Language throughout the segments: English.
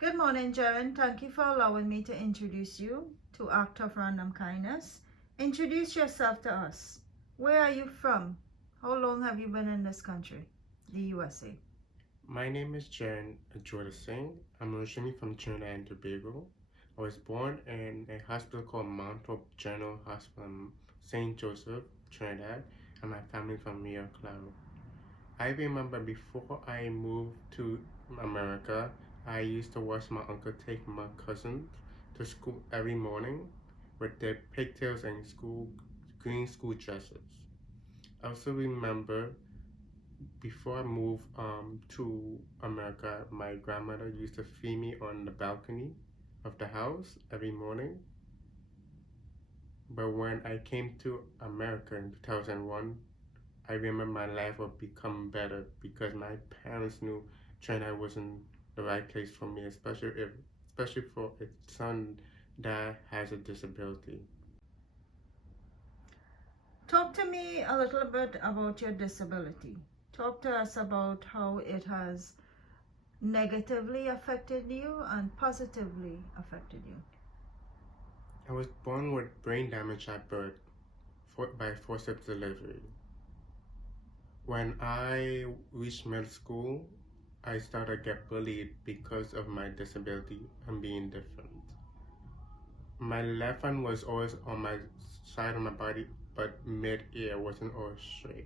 Good morning, Jerren. Thank you for allowing me to introduce you to Act of Random Kindness. Introduce yourself to us. Where are you from? How long have you been in this country, the USA? My name is Jerren Singh. I'm originally from Trinidad and Tobago. I was born in a hospital called Mount Hope General Hospital in St. Joseph, Trinidad, and my family from Rio Claro. I remember before I moved to America, I used to watch my uncle take my cousins to school every morning with their pigtails and green school dresses. I also remember before I moved to America, my grandmother used to feed me on the balcony of the house every morning. But when I came to America in 2001, I remember my life would become better because my parents knew China wasn't the right place for me, especially for a son that has a disability. Talk to me a little bit about your disability. Talk to us about how it has negatively affected you and positively affected you. I was born with brain damage at birth by forceps delivery. When I reached middle school, I started to get bullied because of my disability and being different. My left hand was always on my side of my body, but mid-ear wasn't always straight.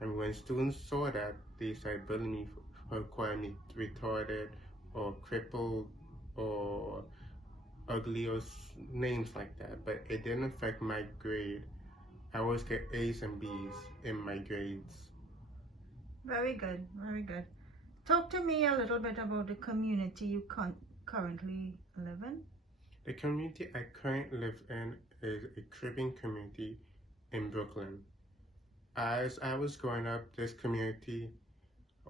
And when students saw that, they started bullying me for calling me retarded or crippled or ugly or names like that. But it didn't affect my grade. I always get A's and B's in my grades. Very good, very good. Talk to me a little bit about the community you currently live in. The community I currently live in is a Caribbean community in Brooklyn. As I was growing up, this community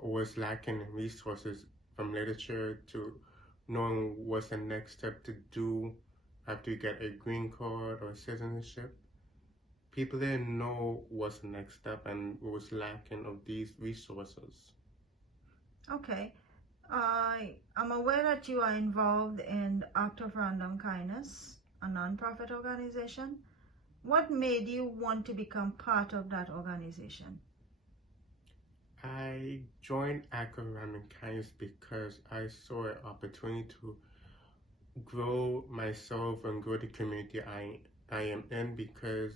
was lacking in resources from literature to knowing what's the next step to do after you get a green card or citizenship. People didn't know what's the next step and was lacking of these resources. Okay. I'm aware that you are involved in Act of Random Kindness, a non-profit organization. What made you want to become part of that organization? I joined Act of Random Kindness because I saw an opportunity to grow myself and grow the community I am in, because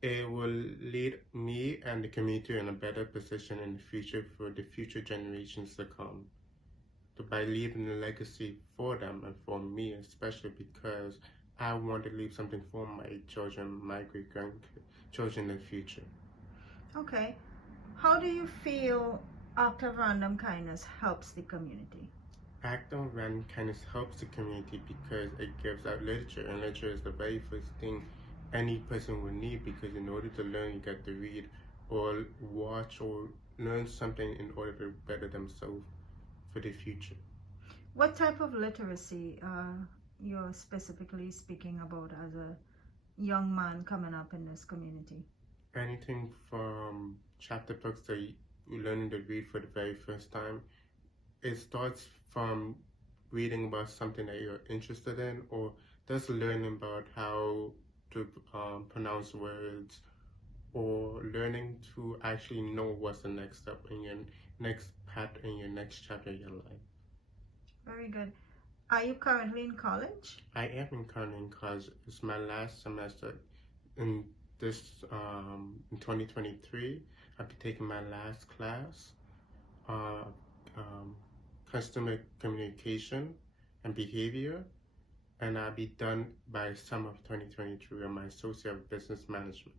it will lead me and the community in a better position in the future for the future generations to come. By leaving a legacy for them and for me, especially because I want to leave something for my children, my great grandchildren in the future. Okay. How do you feel Act of Random Kindness helps the community? Act of Random Kindness helps the community because it gives out literature, and literature is the very first thing any person would need, because in order to learn, you get to read or watch or learn something in order to better themselves for the future. What type of literacy you're specifically speaking about as a young man coming up in this community? Anything from chapter books that you're learning to read for the very first time. It starts from reading about something that you're interested in, or just learning about how to pronounce words, or learning to actually know what's the next step in your next path in your next chapter of your life. Very good. Are you currently in college? I am currently in college. It's my last semester. In this in 2023, I'll be taking my last class, uh, customer communication and behavior, and I'll be done by summer of 2023 on my Associate of Business Management.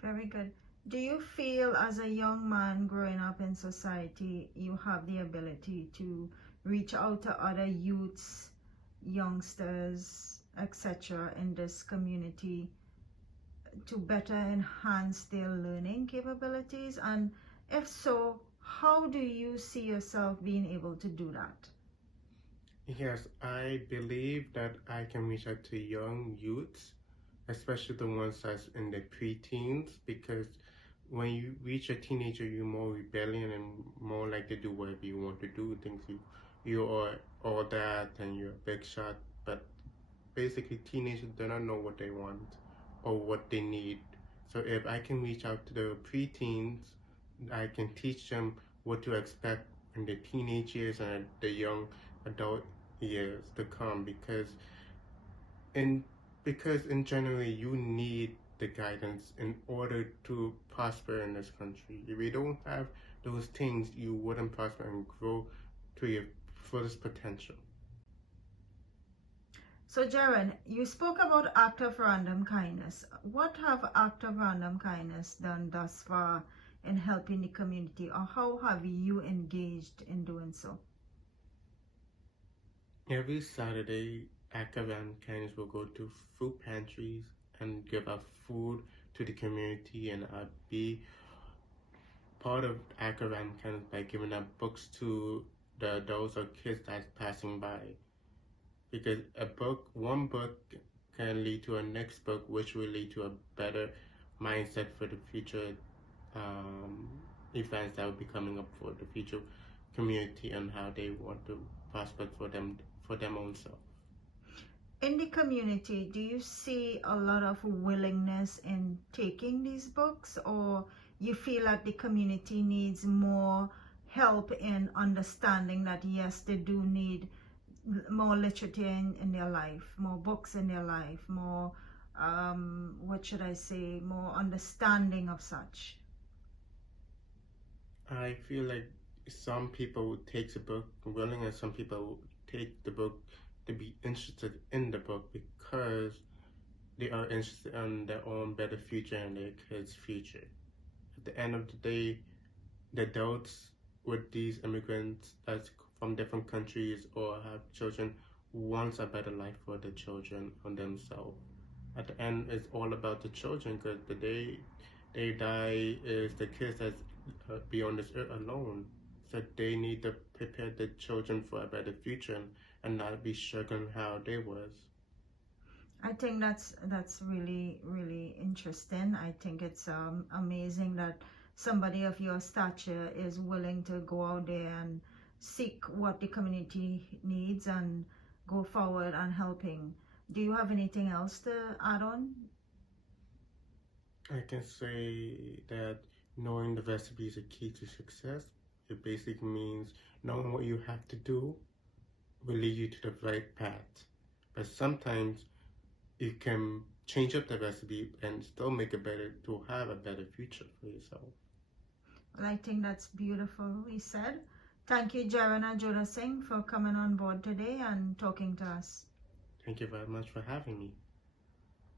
Very good. Do you feel as a young man growing up in society, you have the ability to reach out to other youths, youngsters, etc. in this community to better enhance their learning capabilities? And if so, how do you see yourself being able to do that? Yes, I believe that I can reach out to young youths, especially the ones that's in their preteens, because when you reach a teenager, you're more rebellion and more likely to do whatever you want to do, things you are all that and you're a big shot, but basically teenagers do not know what they want or what they need. So if I can reach out to the preteens, I can teach them what to expect in the teenage years and the young adult years to come, in because in general you need the guidance in order to prosper in this country. If you don't have those things, you wouldn't prosper and grow to your fullest potential. So, Jerren, you spoke about act of random kindness. What have act of random kindness done thus far in helping the community, or how have you engaged in doing so? Every Saturday, Akavan Kindness will go to food pantries and give out food to the community, and I'll be part of Akavan Kindness by giving out books to the adults or kids that's passing by. Because one book can lead to a next book, which will lead to a better mindset for the future events that will be coming up for the future community and how they want to prosper for them own self. In the community, do you see a lot of willingness in taking these books, or you feel like the community needs more help in understanding that yes, they do need more literature in their life, more books in their life, more what should I say, more understanding of such? I feel like some people take the book willing, and some people take the book to be interested in the book because they are interested in their own better future and their kids' future. At the end of the day, the adults with these immigrants that's from different countries or have children wants a better life for the children and themselves. At the end, it's all about the children, because the day they die is the kids that be on this earth alone. So they need to prepare the children for a better future and not be struggling how they was. I think that's really really interesting. I think it's amazing that somebody of your stature is willing to go out there and seek what the community needs and go forward and helping. Do you have anything else to add on? I can say that knowing the recipe is a key to success. It basically means knowing what you have to do will lead you to the right path. But sometimes you can change up the recipe and still make it better to have a better future for yourself. Well, I think that's beautifully said. Thank you, Jerren and Jerren Singh, for coming on board today and talking to us. Thank you very much for having me.